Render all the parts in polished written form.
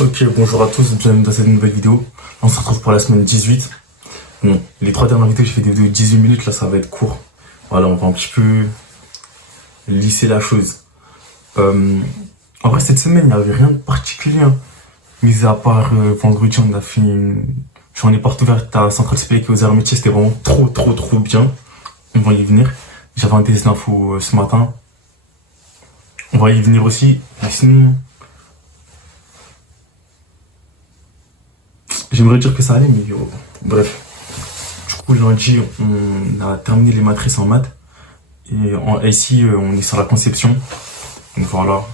Ok, bonjour à tous, bienvenue dans cette nouvelle vidéo. On se retrouve pour la semaine 18. Bon, les trois dernières vidéos, j'ai fait des vidéos de 18 minutes, là ça va être court. Voilà, on va un petit peu lisser la chose. Euh, En vrai, cette semaine, il n'y avait rien de particulier, hein. Mis à part vendredi, on a fait une journée porte ouverte à Central Spec et aux arts métiers, c'était vraiment trop bien. On va y venir. J'avais un test d'info ce matin. On va y venir aussi. Mais sinon, j'aimerais dire que ça allait, mais bref. Du coup, lundi, on a terminé les matrices en maths. Et en SI, on est sur la conception. Donc voilà.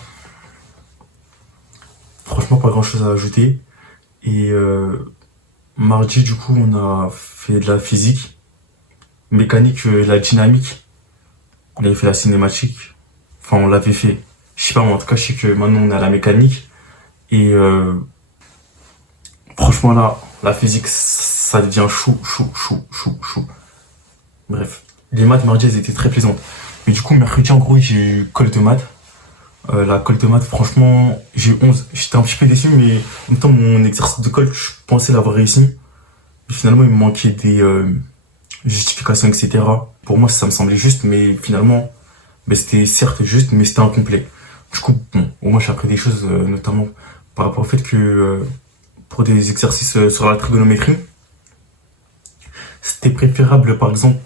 Franchement, pas grand chose à ajouter. Et mardi, du coup, on a fait de la physique, mécanique, la dynamique. On avait fait la cinématique. Enfin, on l'avait fait. Je sais pas, mais en tout cas, je sais que maintenant on est à la mécanique. Et franchement, là, la physique, ça devient chou. Bref. Les maths, mardi, elles étaient très plaisantes. Mais du coup, mercredi, en gros, j'ai eu colle de maths. La colle de maths, franchement, j'ai eu 11. J'étais un petit peu déçu, mais en même temps, mon exercice de colle, je pensais l'avoir réussi. Mais finalement, il me manquait des justifications, etc. Pour moi, ça me semblait juste, mais finalement, ben, c'était certes juste, mais c'était incomplet. Du coup, bon, au moins, j'ai appris des choses, notamment par rapport au fait que pour des exercices sur la trigonométrie, c'était préférable, par exemple,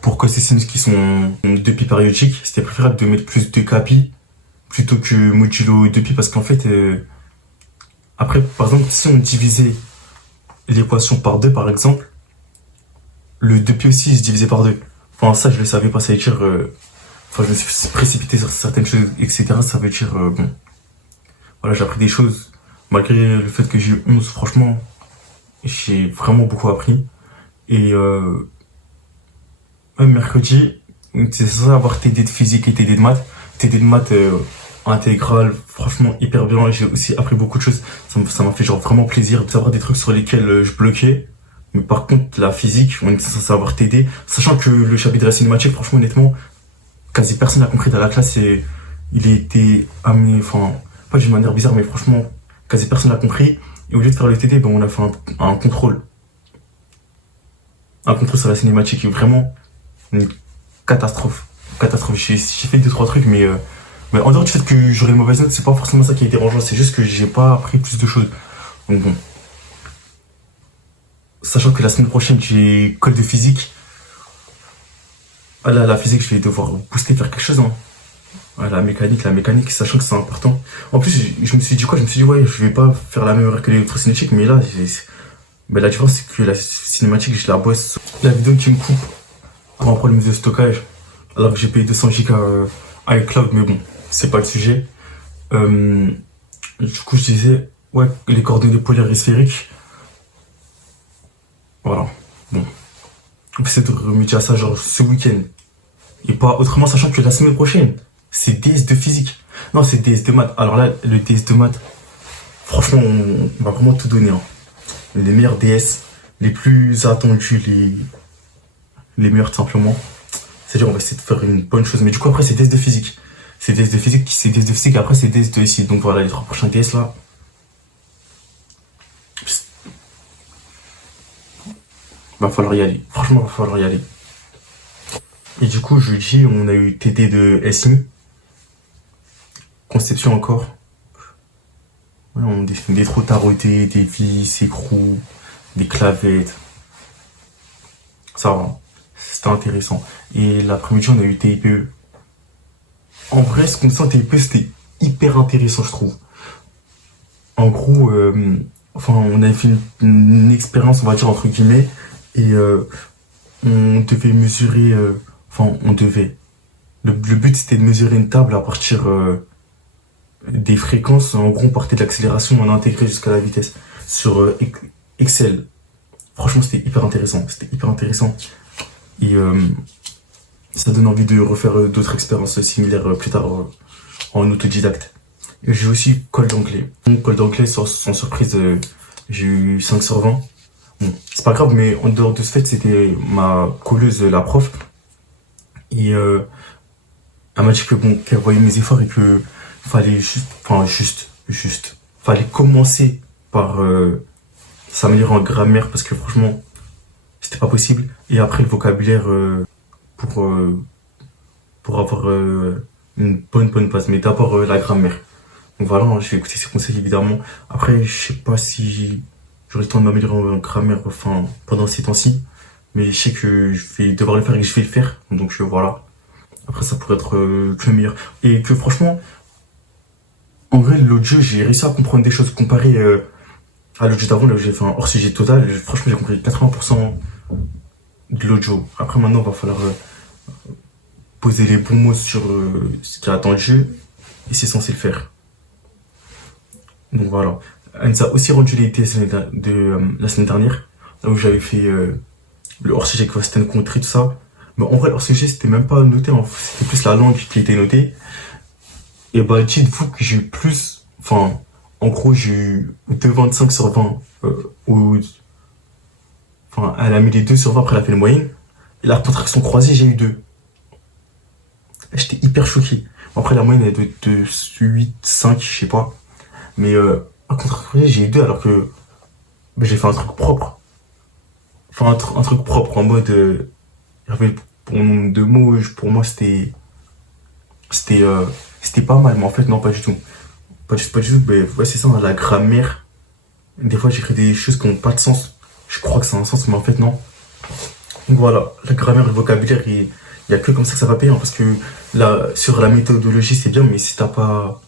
pour que ces sinus qui sont 2 pi périodiques, c'était préférable de mettre plus de capi plutôt que modulo 2pi parce qu'en fait, après, par exemple, si on divisait l'équation par 2, par exemple, le 2pi aussi se divisait par 2. Enfin, ça, je le savais pas, ça veut dire, enfin, je me suis précipité sur certaines choses, etc. Ça veut dire, bon, voilà, j'ai appris des choses, malgré le fait que j'ai eu 11, franchement, j'ai vraiment beaucoup appris. Et même mercredi, c'est censé avoir TD de physique et TD de maths. TD de maths intégrale, franchement hyper bien. J'ai aussi appris beaucoup de choses. Ça m'a fait genre vraiment plaisir de savoir des trucs sur lesquels je bloquais. Mais par contre, la physique, on était censé avoir TD. Sachant que le chapitre de la cinématique, franchement, honnêtement, quasi personne n'a compris dans la classe et il a été amené, enfin, pas d'une manière bizarre, mais franchement, quasi personne n'a compris. Et au lieu de faire le TD, ben, on a fait un contrôle. Un contrôle sur la cinématique. Et vraiment, une catastrophe. Catastrophe. J'ai fait deux, trois trucs, mais en dehors du fait que j'aurais une mauvaise note, c'est pas forcément ça qui est dérangeant, c'est juste que j'ai pas appris plus de choses. Donc bon. Sachant que la semaine prochaine, j'ai colle de physique. Ah là, la physique, je vais devoir booster, faire quelque chose, hein. Ah, la mécanique, sachant que c'est important. En plus, je me suis dit quoi? Je me suis dit, ouais, je vais pas faire la même erreur que l'électrocinétique, mais là, mais la différence, c'est que la cinématique, je la bosse. La vidéo qui me coupe pour un problème de stockage, alors que j'ai payé 200 Go iCloud, mais bon, c'est pas le sujet. Du coup, je disais, ouais, les coordonnées polaires et sphériques, voilà. Bon, on essaie de remédier à ça, genre, ce week-end. Et pas autrement, sachant que la semaine prochaine, c'est DS de physique. Non, c'est DS de maths. Alors là, le DS de maths, franchement, on va vraiment tout donner, hein. Les meilleurs DS, les plus attendus, les meilleurs, tout simplement. C'est-à-dire, on va essayer de faire une bonne chose. Mais du coup, après, c'est DS de physique. C'est DS de physique, c'est DS de physique, et après, c'est DS de ici. Donc voilà, les 3 prochains DS là, va falloir y aller. Franchement, va falloir y aller. Et du coup, jeudi, on a eu TD de SI. Conception encore. Ouais, on dessine des trous tarotés, des vis, écrous, des clavettes. Ça va. C'était intéressant. Et l'après-midi, on a eu TIPE. En vrai, ce qu'on sent en TIPE, c'était hyper intéressant, je trouve. En gros, enfin, on avait fait une expérience, on va dire, entre guillemets, et on devait mesurer, enfin, on devait. Le but, c'était de mesurer une table à partir des fréquences. En gros, on partait de l'accélération, on a intégré jusqu'à la vitesse sur Excel. Franchement, c'était hyper intéressant. C'était hyper intéressant. Et ça donne envie de refaire d'autres expériences similaires plus tard en autodidacte. Et j'ai aussi colle d'anglais. Colle d'anglais, sans surprise, j'ai eu 5 sur 20. Bon, c'est pas grave, mais en dehors de ce fait, c'était ma colleuse, la prof. Et elle m'a dit que bon, qu'elle voyait mes efforts et que fallait juste, enfin juste. fallait commencer par s'améliorer en grammaire parce que franchement, c'était pas possible. Et après, le vocabulaire pour, euh, pour avoir une bonne base. Mais d'abord, la grammaire. Donc voilà, hein, je vais écouter ces conseils évidemment. Après, je sais pas si j'aurai le temps de m'améliorer en grammaire enfin, pendant ces temps-ci. Mais je sais que je vais devoir le faire et que je vais le faire. Donc voilà. Après, ça pourrait être que le meilleur. Et que franchement, en vrai, l'autre jeu, j'ai réussi à comprendre des choses comparé à l'autre jeu d'avant, là où j'ai fait un hors-sujet total. Franchement, j'ai compris 80% de l'autre jeu. Après, maintenant, il va falloir poser les bons mots sur ce qui attend le jeu. Et c'est censé le faire. Donc voilà. Elle nous a aussi rendu les tests la semaine dernière. Là où j'avais fait le hors-sujet avec Vasten contre et tout ça. Mais en vrai, le hors-sujet, c'était même pas noté. Hein. C'était plus la langue qui était notée. Et bah, dites-vous que j'ai eu plus. Enfin, en gros, j'ai eu 2,25 sur 20. Enfin, elle a mis les 2 sur 20, après elle a fait une moyenne. Et la contraction croisée, j'ai eu 2. J'étais hyper choqué. Après, la moyenne est de 8, 5, je sais pas. Mais la contraction croisée, j'ai eu 2 alors que bah, j'ai fait un truc propre. Enfin, un truc propre en mode. Il y avait pour mon nombre de mots, pour moi, c'était, euh, c'était pas mal. Mais en fait, non, pas du tout. Pas du tout. Mais ouais, c'est ça, hein, la grammaire. Des fois, j'écris des choses qui n'ont pas de sens. Je crois que ça a un sens, mais en fait, non. Donc voilà, la grammaire et le vocabulaire, il n'y a que comme ça que ça va payer. Hein, parce que là, sur la méthodologie, c'est bien, mais si t'as pas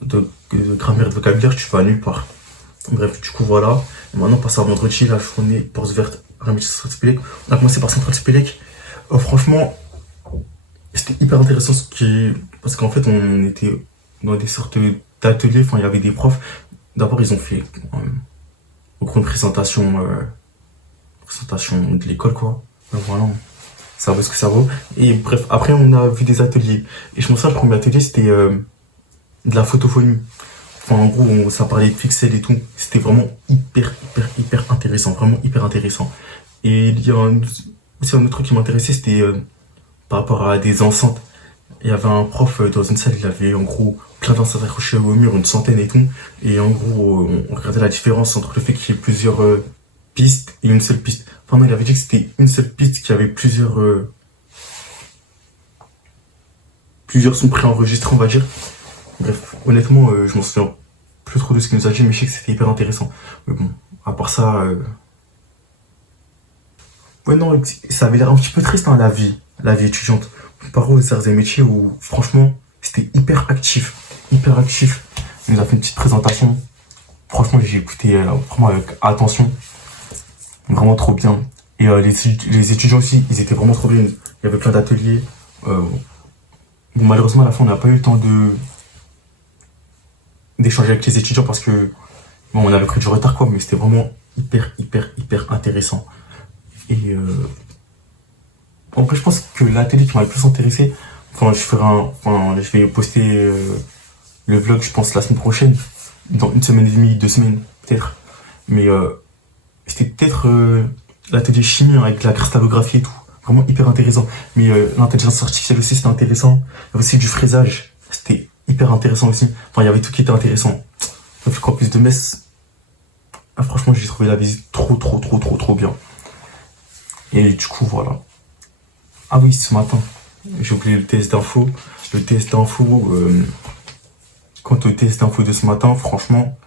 de grammaire et de vocabulaire, tu vas nulle part. Bref, du coup, voilà. Et maintenant, on passe à vendredi, la journée porte verte, Ramis Central Spelek. On a commencé par Central Spelek. Franchement, c'était hyper intéressant parce qu'en fait, on était dans des sortes d'ateliers, enfin, il y avait des profs. D'abord, ils ont fait une présentation de l'école, quoi. Donc voilà, ça vaut ce que ça vaut. Et bref, après, on a vu des ateliers. Et je me souviens, le premier atelier, c'était de la photophonie. Enfin, en gros, ça parlait de pixels et tout. C'était vraiment hyper intéressant. Vraiment hyper intéressant. Et il y a aussi un autre truc qui m'intéressait, c'était par rapport à des enceintes. Il y avait un prof dans une salle, il avait en gros plein d'enceintes accrochées au mur, une centaine et tout. Et en gros, on regardait la différence entre le fait qu'il y ait plusieurs pistes et une seule piste. Enfin non, il avait dit que c'était une seule piste qui avait plusieurs sons préenregistrés, on va dire. Bref, honnêtement, je m'en souviens plus trop de ce qu'il nous a dit, mais je sais que c'était hyper intéressant. Mais bon, à part ça, ouais non, ça avait l'air un petit peu triste, hein, la vie étudiante. Comparé aux arts et métiers où, franchement, c'était hyper actif. Hyper actif. Il nous a fait une petite présentation. Franchement, j'ai écouté vraiment avec attention. Vraiment trop bien. Et les étudiants aussi, ils étaient vraiment trop bien. Il y avait plein d'ateliers. Bon, malheureusement, à la fin, on n'a pas eu le temps d'échanger avec les étudiants parce que, bon, on avait pris du retard, quoi, mais c'était vraiment hyper intéressant. Et en vrai, je pense que l'atelier qui m'a le plus intéressé, je vais poster le vlog, je pense, la semaine prochaine, dans une semaine et demie, 2 semaines, peut-être. Mais c'était peut-être l'atelier chimie hein, avec la cristallographie et tout. Vraiment hyper intéressant. Mais l'intelligence artificielle aussi, c'était intéressant. Il y avait aussi du fraisage. C'était hyper intéressant aussi. Enfin, il y avait tout qui était intéressant. Sauf qu'en plus de Metz, ah, franchement, j'ai trouvé la visite trop bien. Et du coup, voilà. Ah oui, ce matin, j'ai oublié le test d'info. Le test d'info, quant au test d'info de ce matin, franchement,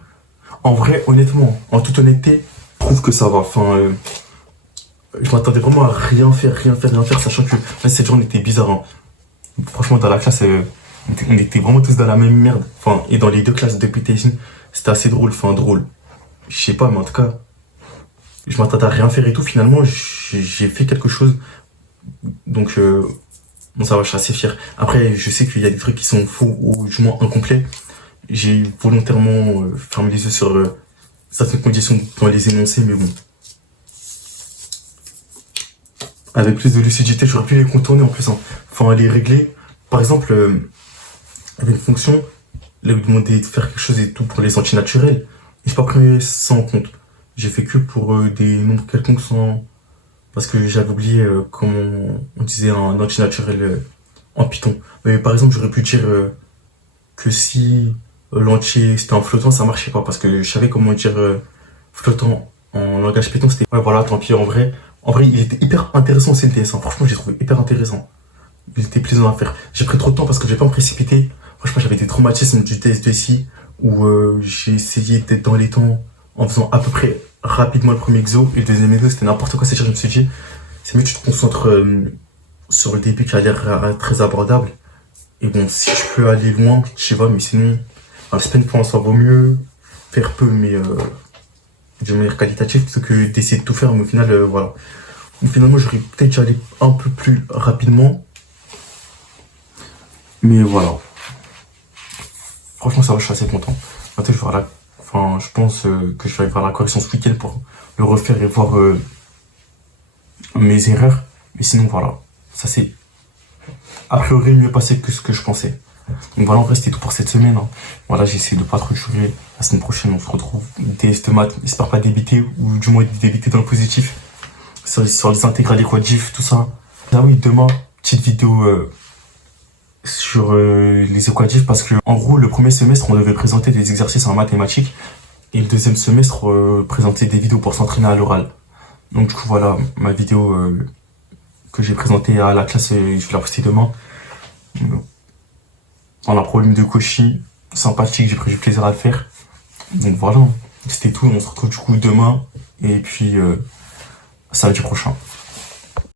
en vrai, honnêtement, en toute honnêteté, je trouve que ça va. Enfin, je m'attendais vraiment à rien faire, sachant que là, cette journée était bizarre. Hein. Franchement, dans la classe, on était vraiment tous dans la même merde. Enfin, et dans les deux classes de PTSD, c'était assez drôle, enfin drôle. Je sais pas, mais en tout cas, je m'attendais à rien faire et tout. Finalement, j'ai fait quelque chose. Donc, bon, ça va, je suis assez fier. Après, je sais qu'il y a des trucs qui sont faux ou du moins incomplets. J'ai volontairement fermé les yeux sur certaines conditions pour les énoncer, mais bon. Avec plus de lucidité, j'aurais pu les contourner en plus. Hein. Enfin, les régler. Par exemple, il y avait une fonction, là où il demandait de faire quelque chose et tout pour les antinaturels. Et j'ai pas pris ça en compte. J'ai fait que pour des nombres quelconques sans. Parce que j'avais oublié comment on disait un antinaturel en Python. Mais par exemple, j'aurais pu dire que si l'entier, c'était en flottant, ça marchait pas parce que je savais comment dire flottant en langage Python, c'était ouais voilà, tant pis en vrai. En vrai, il était hyper intéressant aussi le TS, hein. Franchement, j'ai trouvé hyper intéressant. Il était plaisant à faire. J'ai pris trop de temps parce que j'ai pas me précipiter. Franchement, j'avais des traumatismes du TS2I où j'ai essayé d'être dans les temps en faisant à peu près rapidement le premier exo et le deuxième exo, c'était n'importe quoi. C'est-à-dire, je me suis dit, c'est mieux que tu te concentres sur le début qui a l'air très abordable. Et bon, si je peux aller loin, je sais pas, mais sinon, un spin point, ça vaut mieux faire peu, mais de manière qualitative, plutôt que d'essayer de tout faire, mais au final, voilà. Donc, finalement, j'aurais peut-être dû aller un peu plus rapidement, mais voilà. Franchement, ça va, je suis assez content. Maintenant, je vais voir enfin, je pense que je vais aller voir la correction ce week-end pour le refaire et voir mes erreurs. Mais sinon, voilà. Ça s'est a priori mieux passé que ce que je pensais. Donc voilà, en vrai, c'était tout pour cette semaine, hein. Voilà, j'ai essayé de pas trop durer. La semaine prochaine, on se retrouve. DS de maths, j'espère pas débiter, ou du moins débiter dans le positif. Sur les intégrales, les quadifs, tout ça. Ah oui, demain, petite vidéo sur les équatifs, parce que, en gros, le premier semestre, on devait présenter des exercices en mathématiques, et le deuxième semestre, présenter des vidéos pour s'entraîner à l'oral. Donc, du coup, voilà, ma vidéo que j'ai présentée à la classe, je vais la poster demain. On a un problème de Cauchy, sympathique, j'ai pris du plaisir à le faire. Donc voilà, c'était tout. On se retrouve du coup demain et puis samedi prochain.